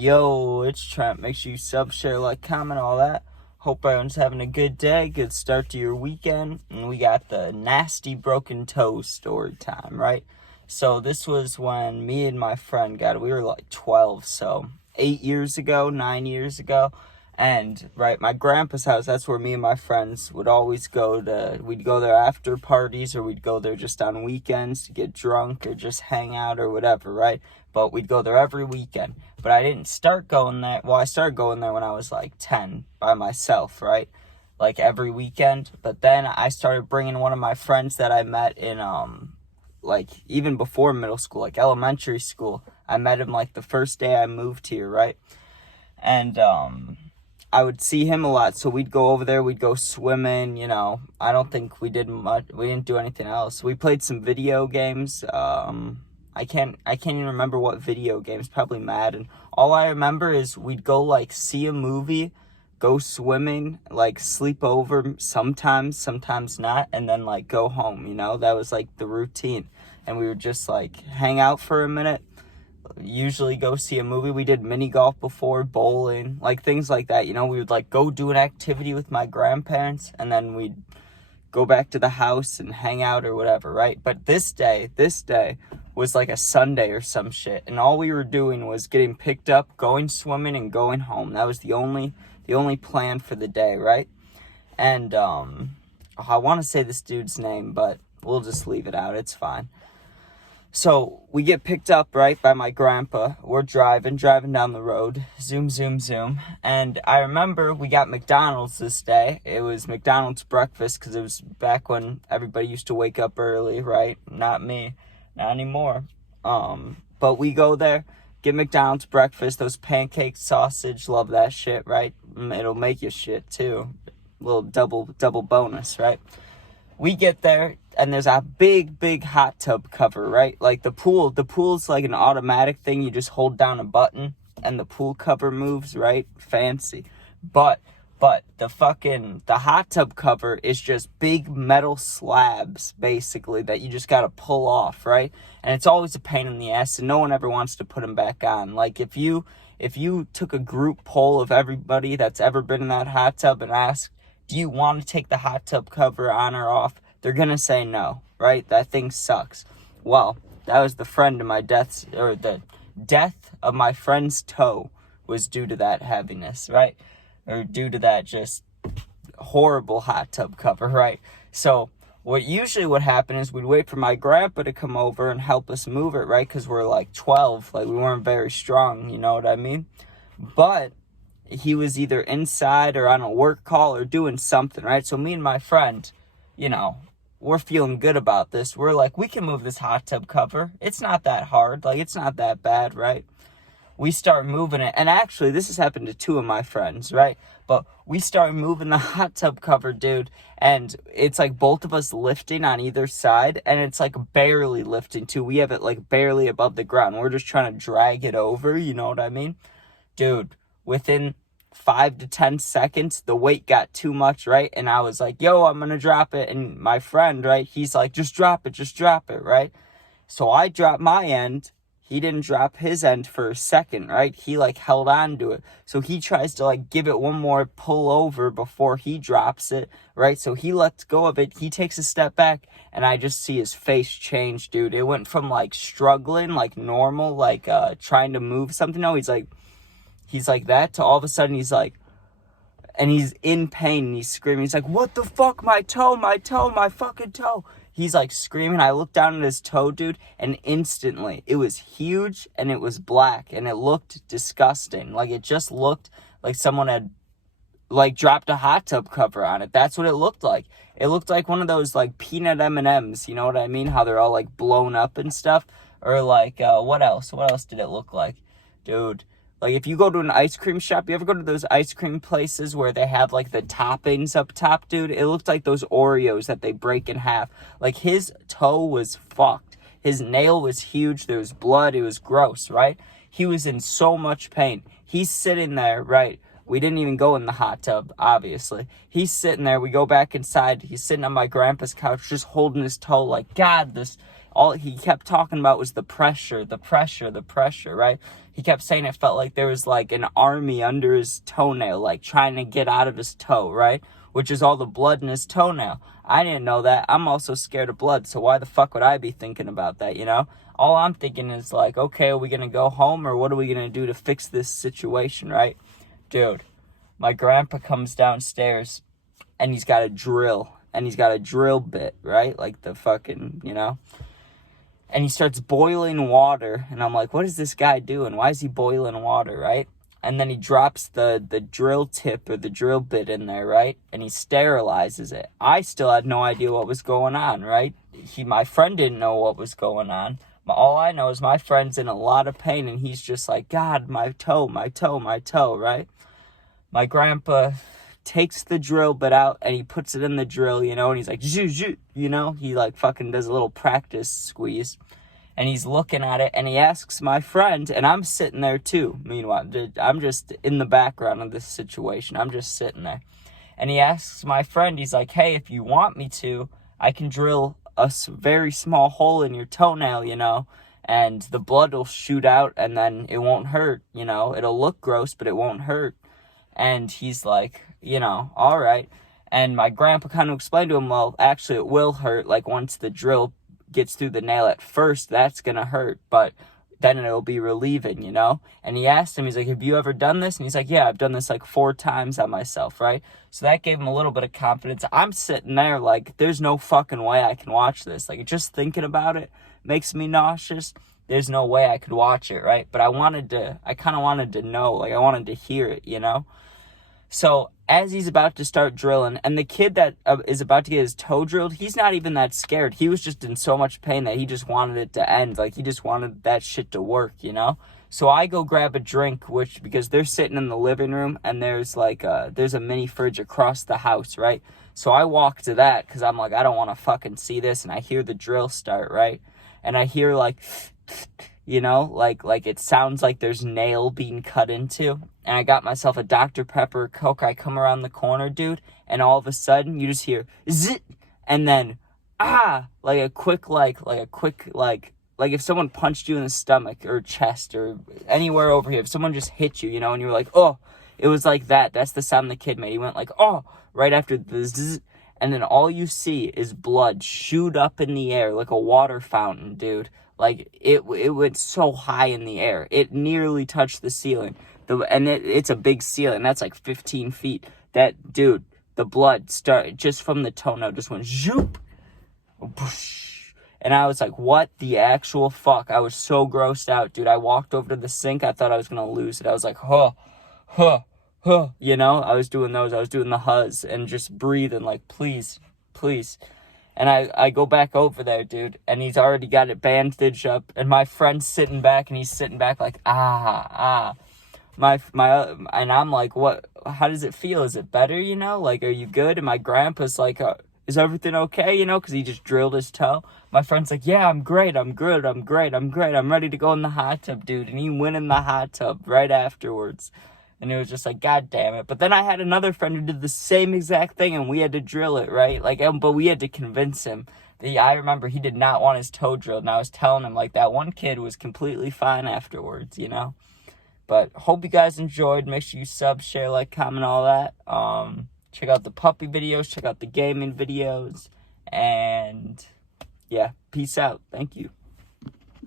Yo, it's Trent. Make sure you sub, share, like, comment, all that. Hope everyone's having a good day, good start to your weekend. And we got the nasty broken toe story time, right? So this was when me and my friend we were like 12, so 8 years ago, 9 years ago. And, right, my grandpa's house, that's where me and my friends would always we'd go there after parties, or we'd go there just on weekends to get drunk or just hang out or whatever, right? But we'd go there every weekend. But I didn't start going there, I started going there when I was like 10 by myself, right? Like every weekend. But then I started bringing one of my friends that I met in, like even before middle school, like elementary school. I met him like the first day I moved here, right? And, I would see him a lot, so we'd go over there, we'd go swimming, I don't think we did much, we didn't do anything else. We played some video games, I can't even remember what video games, probably Madden. All I remember is we'd go, like, see a movie, go swimming, like, sleep over sometimes not, and then, like, go home, that was, like, the routine. And we would just, like, hang out for a minute, usually go see a movie. We did mini golf before, bowling, like things like that. We would like go do an activity with my grandparents, and then we'd go back to the house and hang out or whatever, right? But this day was like a Sunday or some shit, and all we were doing was getting picked up, going swimming, and going home. That was the only plan for the day, right? And I want to say this dude's name, but we'll just leave it out. It's fine. So we get picked up, right, by my grandpa. We're driving down the road. Zoom. And I remember we got McDonald's this day. It was McDonald's breakfast because it was back when everybody used to wake up early, right? Not me. Not anymore. But we go there, get McDonald's breakfast, those pancakes, sausage, love that shit, right? It'll make you shit too. A little double bonus, right? We get there, and there's a big hot tub cover, right? Like the pool's like an automatic thing. You just hold down a button, and the pool cover moves, right? Fancy. But the hot tub cover is just big metal slabs, basically, that you just gotta pull off, right? And it's always a pain in the ass, and no one ever wants to put them back on. Like, if you took a group poll of everybody that's ever been in that hot tub and asked, do you want to take the hot tub cover on or off? They're going to say no, right? That thing sucks. Well, that was the death of my friend's toe was due to that heaviness, right? Or due to that just horrible hot tub cover, right? So what happened is we'd wait for my grandpa to come over and help us move it, right? Because we're like 12, like we weren't very strong, you know what I mean? But he was either inside or on a work call or doing something, right? So me and my friend, we're feeling good about this. We're like, we can move this hot tub cover. It's not that hard. Like, it's not that bad, right? We start moving it. And actually, this has happened to two of my friends, right? But we start moving the hot tub cover, dude. And it's like both of us lifting on either side. And it's like barely lifting, too. We have it like barely above the ground. We're just trying to drag it over. You know what I mean? Dude. Within 5 to 10 seconds, the weight got too much, right? And I was like, yo, I'm going to drop it. And my friend, right, he's like, just drop it, right? So I dropped my end. He didn't drop his end for a second, right? He like held on to it. So he tries to like give it one more pull over before he drops it, right? So he lets go of it. He takes a step back, and I just see his face change, dude. It went from like struggling, like normal, like trying to move something. No, he's like that, to all of a sudden he's like, and he's in pain, and he's screaming. He's like, what the fuck, my fucking toe. He's like screaming. I looked down at his toe, dude, and instantly it was huge, and it was black, and it looked disgusting. Like, it just looked like someone had like dropped a hot tub cover on it. That's what it looked like. It looked like one of those like peanut M&Ms, you know what I mean? How they're all like blown up and stuff. Or like, what else did it look like? Dude. Like, if you go to an ice cream shop, you ever go to those ice cream places where they have, like, the toppings up top, dude? It looked like those Oreos that they break in half. Like, his toe was fucked. His nail was huge. There was blood. It was gross, right? He was in so much pain. He's sitting there, right? We didn't even go in the hot tub, obviously. He's sitting there. We go back inside. He's sitting on my grandpa's couch just holding his toe like, God, all he kept talking about was the pressure, right? He kept saying it felt like there was like an army under his toenail, like trying to get out of his toe, right? Which is all the blood in his toenail. I didn't know that. I'm also scared of blood, so why the fuck would I be thinking about that, you know? All I'm thinking is like, okay, are we gonna go home, or what are we gonna do to fix this situation, right? Dude, my grandpa comes downstairs, and he's got a drill, and he's got a drill bit, right? Like the fucking, you know? And he starts boiling water, and I'm like, what is this guy doing? Why is he boiling water, right? And then he drops the drill tip or the drill bit in there, right? And he sterilizes it. I still had no idea what was going on, right? My friend didn't know what was going on. All I know is my friend's in a lot of pain, and he's just like, God, my toe, right? My grandpa takes the drill bit out, and he puts it in the drill, you know, and he's like, zhoo, zhoo, you know? He, like, fucking does a little practice squeeze. And he's looking at it, and he asks my friend, and I'm sitting there too. Meanwhile, I'm just in the background of this situation. I'm just sitting there. And he asks my friend, he's like, hey, if you want me to, I can drill a very small hole in your toenail, you know, and the blood will shoot out, and then it won't hurt, you know. It'll look gross, but it won't hurt. And he's like, you know, all right. And my grandpa kind of explained to him, well, actually, it will hurt. Like, once the drill gets through the nail at first, that's gonna hurt, but then it'll be relieving, you know? And he asked him, he's like, have you ever done this? And he's like, yeah, I've done this like 4 times on myself, right? So that gave him a little bit of confidence. I'm sitting there like, there's no fucking way I can watch this. Like, just thinking about it makes me nauseous. There's no way I could watch it, right? But I kind of wanted to know, like, I wanted to hear it, you know? So as he's about to start drilling, and the kid that is about to get his toe drilled, he's not even that scared. He was just in so much pain that he just wanted it to end. Like, he just wanted that shit to work, you know? So I go grab a drink, because they're sitting in the living room, and there's like there's a mini fridge across the house, right? So I walk to that, because I'm like, I don't want to fucking see this, and I hear the drill start, right? And I hear like, you know, like it sounds like there's nail being cut into. And I got myself a Dr. Pepper Coke. I come around the corner, dude, and all of a sudden you just hear zit, and then like a quick if someone punched you in the stomach or chest or anywhere over here. If someone just hit you, you know, and you were like, oh, it was like that. That's the sound the kid made. He went like, oh, right after the zzz, and then all you see is blood shoot up in the air like a water fountain, dude. Like, it went so high in the air. It nearly touched the ceiling. It's a big ceiling. That's like 15 feet. That, dude, the blood started just from the toenail, just went zoop, whoosh. And I was like, what the actual fuck? I was so grossed out, dude. I walked over to the sink. I thought I was going to lose it. I was like, huh, you know? I was doing those. I was doing the huzz and just breathing like, please. And I go back over there, dude, and he's already got it bandaged up, and my friend's sitting back, and he's sitting back like, and I'm like, what, how does it feel? Is it better, you know? Like, are you good? And my grandpa's like, is everything okay, you know? Because he just drilled his toe. My friend's like, yeah, I'm great, I'm ready to go in the hot tub, dude. And he went in the hot tub right afterwards. And it was just like, God damn it. But then I had another friend who did the same exact thing, and we had to drill it, right? Like, but we had to convince him. I remember he did not want his toe drilled, and I was telling him, like, that one kid was completely fine afterwards, you know? But hope you guys enjoyed. Make sure you sub, share, like, comment, all that. Check out the puppy videos. Check out the gaming videos. And, yeah, peace out. Thank you.